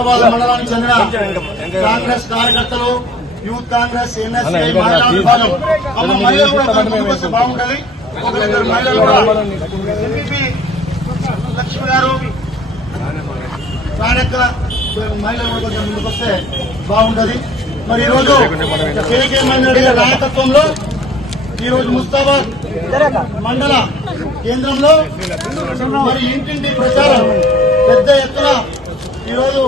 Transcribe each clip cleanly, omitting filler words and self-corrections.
ముస్తాబాద్ మండలానికి చెందిన కాంగ్రెస్ కార్యకర్తలు, యూత్ కాంగ్రెస్, ఎన్ఎస్సీ మహిళా విభాగం మహిళలు కూడా ముందుకొస్తే బాగుంటుంది. ఒకరిద్దరు మహిళలు కూడా ఎంపీ లక్ష్మి గారు, రాణెక్క మహిళలు కూడా కొంచెం ముందుకొస్తే బాగుంటుంది. మరి ఈరోజు కేకే మహేందర్ గారి నాయకత్వంలో ఈరోజు ముస్తాబాద్ మండల కేంద్రంలో మరి ఇంటింటి ప్రచారం పెద్ద ఎత్తున ఈరోజు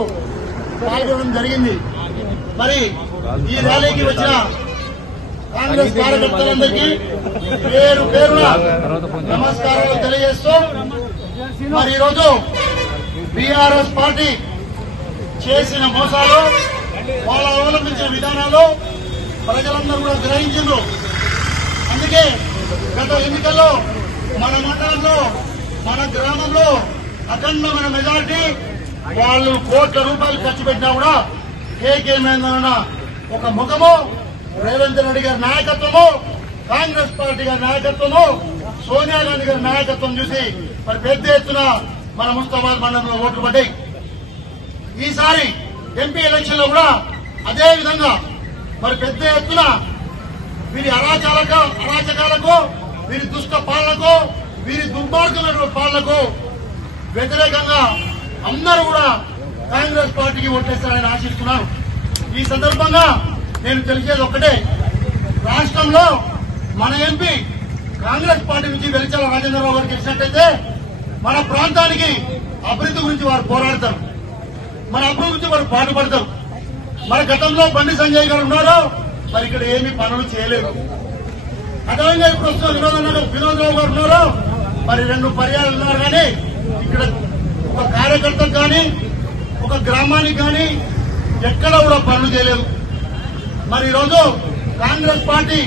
పాల్గొనడం జరిగింది. మరి ఈ ర్యాలీకి వచ్చిన కాంగ్రెస్ కార్యకర్తలందరికీ పేరు పేరున నమస్కారాలు తెలియజేస్తూ మరి ఈరోజు బీఆర్ఎస్ పార్టీ చేసిన మోసాలు, వాళ్ళు అవలంబించిన విధానాలు ప్రజలందరూ కూడా గ్రహించారు. అందుకే గత ఎన్నికల్లో మన మండలంలో, మన గ్రామంలో అఖండమైన మెజార్టీ, వాళ్ళు కోట్ల రూపాయలు ఖర్చు పెట్టినా కూడా కేకే మహేందర్ ఒక ముఖము, రేవంత్ రెడ్డి గారి నాయకత్వము, కాంగ్రెస్ పార్టీ గారి నాయకత్వము, సోనియా గాంధీ గారి నాయకత్వం చూసి మరి పెద్ద ఎత్తున మన ముస్తాబాద్ మండలంలో ఓట్లు పడ్డాయి. ఈసారి ఎంపీ ఎలక్షన్ లో కూడా అదే విధంగా మరి పెద్ద ఎత్తున వీరి అరాచకాలకు, వీరి దుష్ట పాలనకు, వీరి దుర్మార్గమైన పాలనకు వ్యతిరేకంగా అందరూ కూడా కాంగ్రెస్ పార్టీకి ఓట్లేస్తారని ఆశిస్తున్నారు. ఈ సందర్భంగా నేను తెలిసేది ఒక్కటే, రాష్ట్రంలో మన ఎంపీ కాంగ్రెస్ పార్టీ నుంచి వెలిచాల రాజేంద్రరావు గారికి ఇచ్చినట్టయితే మన ప్రాంతానికి అభివృద్ధి గురించి వారు పోరాడతారు, మన అభివృద్ధి గురించి వారు పాటుపడతారు. మన గతంలో బండి సంజయ్ గారు ఉన్నారు, మరి ఇక్కడ ఏమీ పనులు చేయలేదు. అదేవిధంగా ఇప్పుడు వస్తున్న వినోదరావు గారు ఉన్నారు, మరి 2 పర్యాలు ఉన్నారు. కానీ ఇక్కడ ఒక కార్యకర్తకు కానీ, ఒక గ్రామానికి కానీ ఎక్కడ కూడా పనులు చేయలేదు. మరి ఈరోజు కాంగ్రెస్ పార్టీ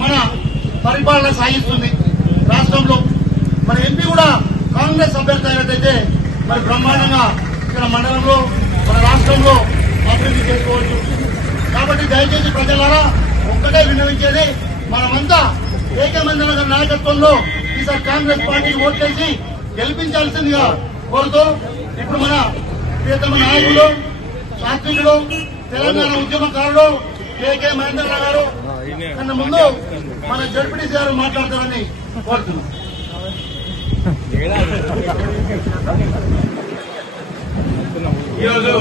మన పరిపాలన సాగిస్తుంది రాష్ట్రంలో. మన ఎంపీ కూడా కాంగ్రెస్ అభ్యర్థి అయినట్టయితే మరి బ్రహ్మాండంగా ఇక్కడ మండలంలో, మన రాష్ట్రంలో అభివృద్ధి చేసుకోవచ్చు. కాబట్టి దయచేసి ప్రజలారా ఒక్కటే విన్నవించేది, మనమంతా కేకే మహేందర్ గారి నాయకత్వంలో ఈసారి కాంగ్రెస్ పార్టీకి ఓట్లేసి గెలిపించాల్సిందిగా కోరుతూ, ఇప్పుడు మన ప్రియతమ నాయకులు, శాస్త్రీయుడు, తెలంగాణ ఉద్యమకారుడు కేకే మహేందర్ గారు కన్నా ముందు మన జడ్పీటీసీ గారు మాట్లాడతారని కోరుతున్నాం. ఈరోజు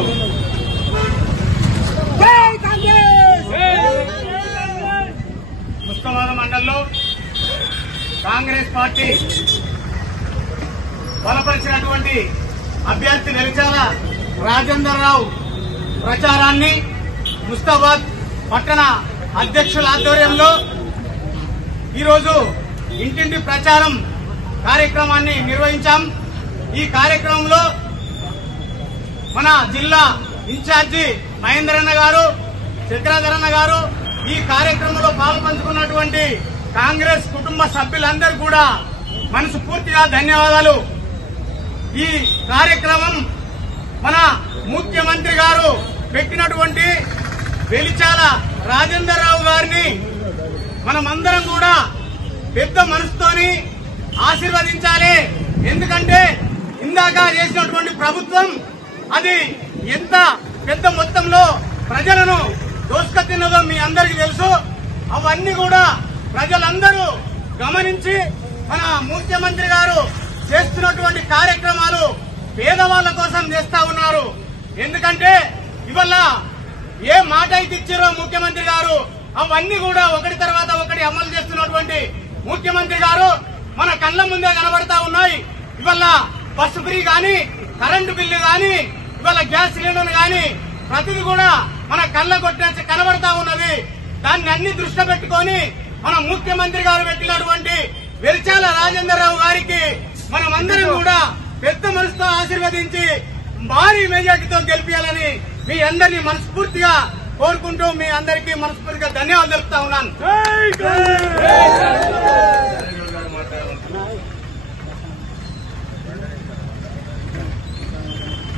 ముస్తాబాద్ మండలంలో కాంగ్రెస్ పార్టీ బలపరిచినటువంటి అభ్యర్థి వెలిచాల రాజేంద్రరావు ప్రచారాన్ని ముస్తాబాద్ పట్టణ అధ్యక్షుల ఆధ్వర్యంలో ఈరోజు ఇంటింటి ప్రచారం కార్యక్రమాన్ని నిర్వహించాం. ఈ కార్యక్రమంలో మన జిల్లా ఇన్ఛార్జి మహేందరన్న గారు, చక్రధరన్న గారు, ఈ కార్యక్రమంలో పాల్పంచుకున్నటువంటి కాంగ్రెస్ కుటుంబ సభ్యులందరూ కూడా మనస్ఫూర్తిగా ధన్యవాదాలు. ఈ కార్యక్రమం మన ముఖ్యమంత్రి గారు పెట్టినటువంటి వెలిచాల రాజేంద్రరావు గారిని మనమందరం కూడా పెద్ద మనసుతోని ఆశీర్వదించాలి. ఎందుకంటే ఇందాక చేసినటువంటి ప్రభుత్వం అది ఎంత పెద్ద మొత్తంలో ప్రజలను దోసుకొచ్చినదో మీ అందరికీ తెలుసు. అవన్నీ కూడా ప్రజలందరూ గమనించి మన ముఖ్యమంత్రి గారు చేస్తున్నటువంటి కార్యక్రమాలు పేదవాళ్ల కోసం చేస్తా ఉన్నారు. ఎందుకంటే ఇవాళ ఏ మాట అయితే ఇచ్చారో ముఖ్యమంత్రి గారు అవన్నీ కూడా ఒకటి తర్వాత ఒకటి అమలు చేస్తున్నటువంటి ముఖ్యమంత్రి గారు మన కళ్ల ముందే కనబడతా ఉన్నాయి. ఇవాళ బస్సు ఫ్రీ గాని, కరెంటు బిల్లు గాని, ఇవాళ గ్యాస్ సిలిండర్ గాని ప్రతిదీ కూడా మన కళ్ళ కొట్టినట్టు కనబడతా ఉన్నది. దాన్ని అన్ని దృష్టిలో పెట్టుకుని మన ముఖ్యమంత్రి గారు పెట్టినటువంటి వెలిచాల రాజేంద్రరావు గారికి మనమందరం కూడా పెద్ద మనసుతో ఆశీర్వదించి భారీ మెజార్టీతో గెలిపించాలని మీ అందరినీ మనస్ఫూర్తిగా కోరుకుంటూ మీ అందరికీ మనస్ఫూర్తిగా ధన్యవాదాలు తెలుపుతా ఉన్నాను.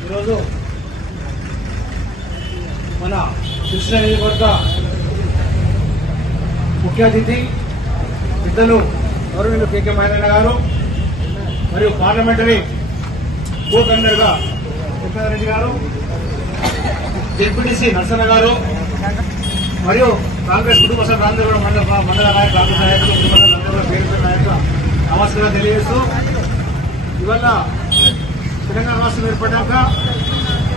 ఈరోజు మన కృష్ణా నియోజకవర్గ ముఖ్య అతిథి పెద్దలు గౌరవనీయులు కేకే మహేందర్ గారు మరియు పార్లమెంటరీ కో కన్వీనర్ గా రెడ్డి గారు, డిప్యూటీసీ నరసన్న గారు మరియు కాంగ్రెస్ కుటుంబ సభ్యులందరూ కూడా మండల నాయకులు, కాంగ్రెస్ నాయకులు, అందరూ పేరు నాయకులు నమస్కారం తెలియజేస్తూ, ఇవాళ తెలంగాణ రాష్ట్రం ఏర్పడ్డాక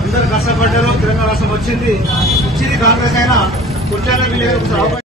అందరూ కష్టపడ్డారు. తెలంగాణ రాష్ట్రం వచ్చింది కాంగ్రెస్ అయినా కొంచెం